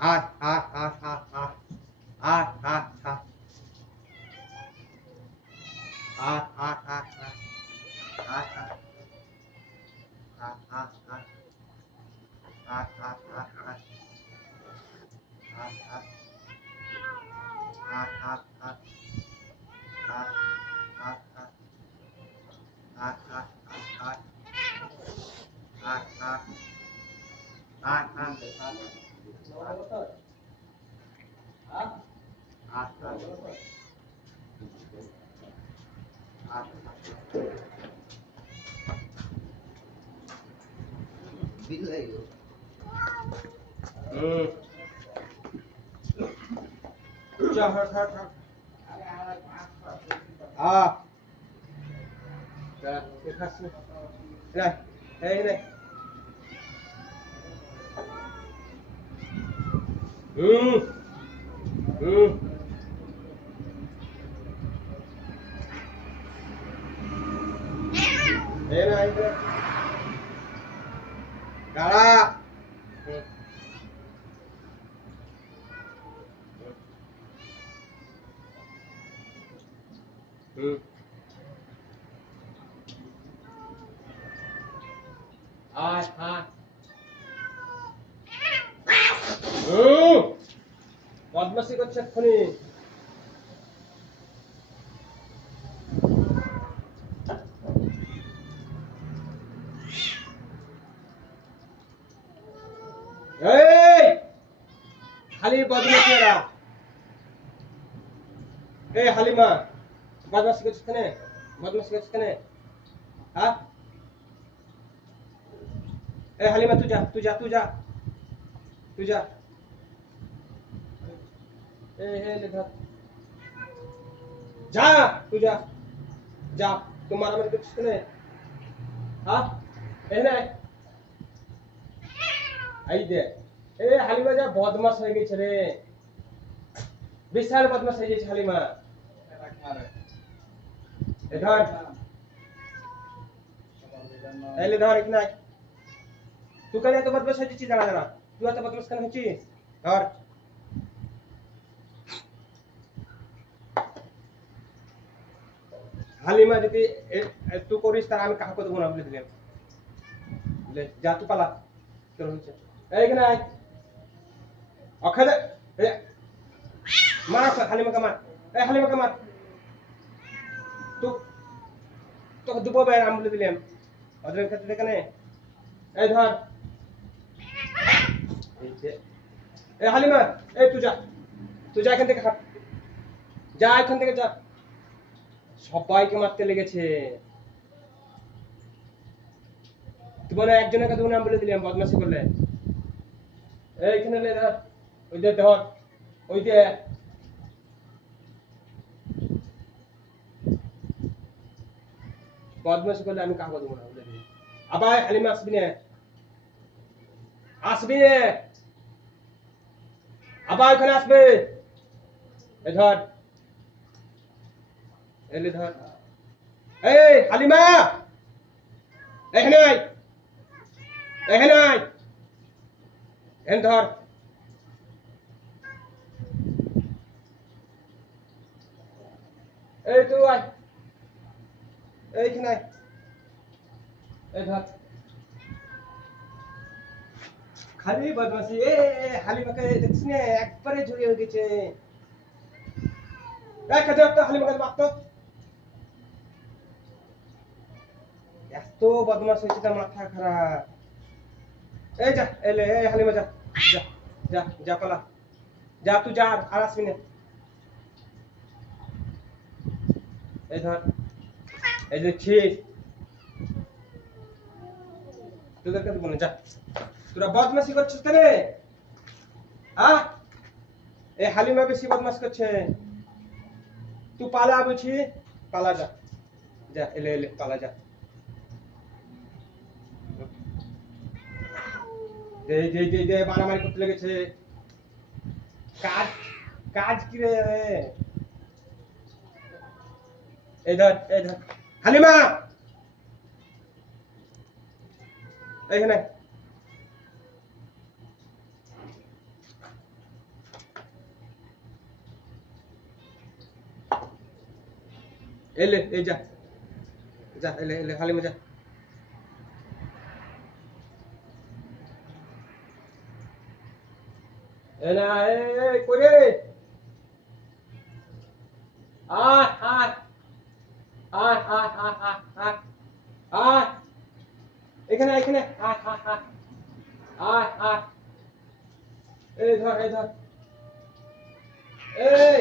আয় আয় আয় আয় আয় আয় আয় আয় আয় আয় আয় আয় আয় Galak. Ai, ai. বদমাশি করছে এক্ষুনি। এই খালি বদমাশি এরা। এই হালিমা বদমাশি করছিস কেন? বদমাশি করছিস কেন? হ্যাঁ? এই হালিমা তুই যা তুই যা তুই যা তুই যা। এই হে ले धर যা তুই যা যা তুই মারামারি করছিস কেন? হ্যাঁ এই নে এই দে এই হালিমা যা বদমাশ হয়ে গেছে রে, বিশাল বদমাশ হয়ে গেছে হালিমা। এই ধর এই ले ধর এখানে আয়। তুই কেন এত বদমাশ হয়েছিস? দাঁড়া দাঁড়া, তুই এত বদমাশ কেন হয়েছিস? ধর হালিমা যদি তুই করিস তার আমি কাউকে দেবো না বলে দিলাম। যা তুই পালা, তোর হচ্ছে এইখানে আয় অখাদে মার হালিমাকে মার। এই হালিমাকে মার, তুই তোকে দুপো বের আমি বলে দিলাম ওদের ক্ষেত্রে এখানে। এই ধর এই হালিমা, এই তুই যা এখান থেকে হাট, যা এখান থেকে যা। সবাইকে মারতে লেগেছে, তুই বলে একজনের কথা নাম বলে দিলাম বদমাশি করলে। এইখানে লে ধর, ওই যে ধর ওই যে বদমাশি করলে আমি কাউকে দেবো না বলে দিলাম। আবার হালিমা আসবি না, আসবি না, আবার এখানে আসবে। এই ধর এলে ধর এই হালিমা এখানে আয়, এখানে আয়, এখানে ধর। এই তুই আয়, এইখানে আয়, এই ধর। খালি বদমাশি এ হালিমাকে দেখছিস না একবারে জড়িয়ে হয়ে গেছে। এক হাজার তো হালিমাকে মারতো, এত বদমাশ হয়েছে তার মাথা খারাপ। এই যা এলে এই হালিমা যা যা যা যা পালা, যা তুই যা আর আসবি না। এই ধর এই যে ছিস তোদের কাছে বলে যা, তোরা বদমাশি করছিস কেন? হ্যাঁ এই হালিমা বেশি বদমাশ করছে। তুই পালা বলছি, পালা যা যা এলে এলে পালা যা। এই যে যে যে মারামারি করতে লেগেছে। কাজ কাজ কি রে? এই ধর এই ধর হালিমা এইখানে এলে এই যা যা এলে এলে হালিমা যা এলা এই কইরে আয় আয় আয় আয় আয় আয় আয় আয় এখানে এখানে আয় আয় আয় আয় আয় এই ধর এই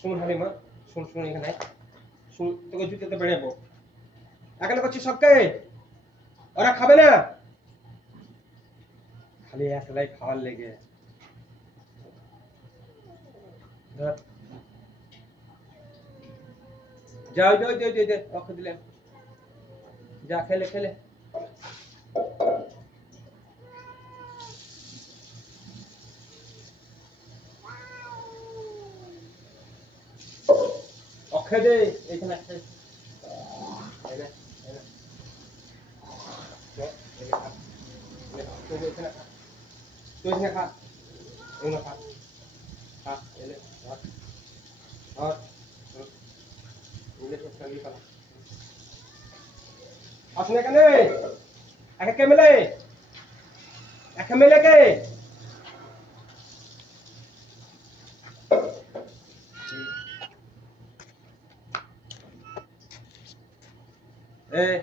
শুন হালিমা শুন শুন এখানে শুন তোকে জুতাতে বেড়াবো এখানে করছিস সবকে ওরা খাবে না খালি একলাই খাওয়ার লেগে ধর যাও যাও যাও যাও ওকে দিলাম যা খেলে খেলে ওকে দে এখানে এনে এনে তুই এখানে খা এখানে খা খা এলে ধর ধর এলে সব খাবি খা আসুন এখানে একে মেলে কে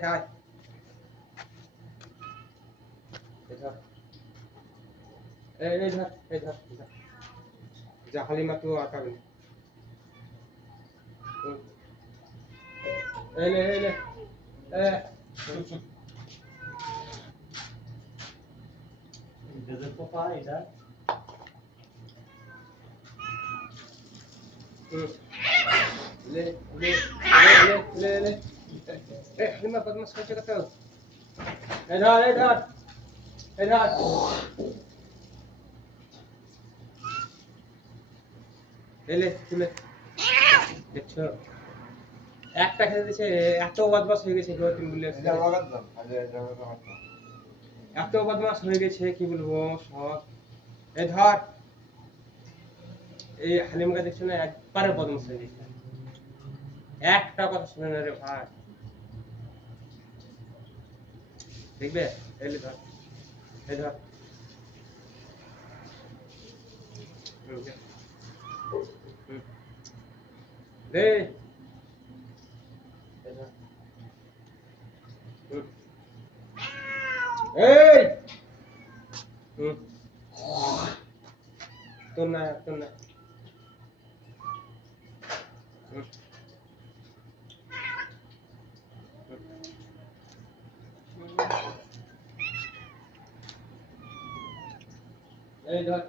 হাই এই ধর যা হালিমা তো আটাবে এলে শুন Desde papá y tal. ले हालिमा बदमाश कैसे करते हो इधर এলে তুলে দেখছো একটা খেতে দিছে এত বদমাশ হয়ে গেছে গো তুমি বলে এত বদমাশ হয়ে গেছে কি বলবো সব এই ধর এই হালিমকে দেখছো না একবারে বদমাশ হয়ে গেছে একটা কথা শুনে না রে ভাই দেখবে এলে ধর এই ধর দে এই তোর না এই ধর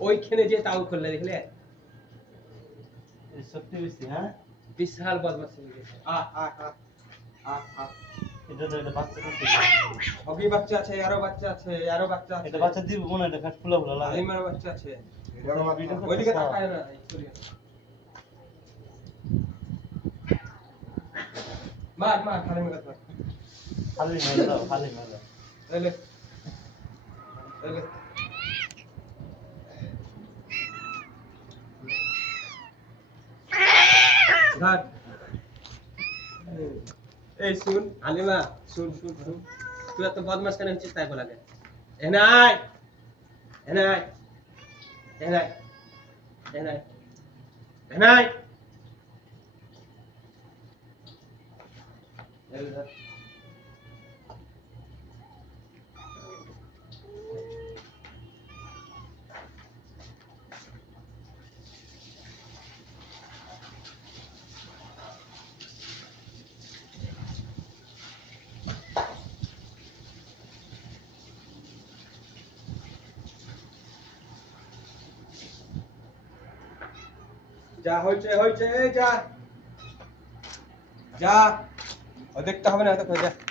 ওইখানে যে তাও করলে দেখলে সত্যি বেশি হ্যাঁ বিশাল বদমাশ হয়ে গেছে এটা বাচ্চা আছে অগি বাচ্চা আছে আরো বাচ্চা আছে এটা বাচ্চা দিব মনে এটা কাট ফুলা ফুলা লাগে হালিমার বাচ্চা আছে এটা ওইদিকে তাকায় না মার হালিমার কাছে খালি মারা এলে ধর এই শুন হালিমা শুন তুই এত বদমাশ কেন হচ্ছিস তাই বলা যায় এনাই যা হয়েছে যা ও দেখতে হবে না তো যা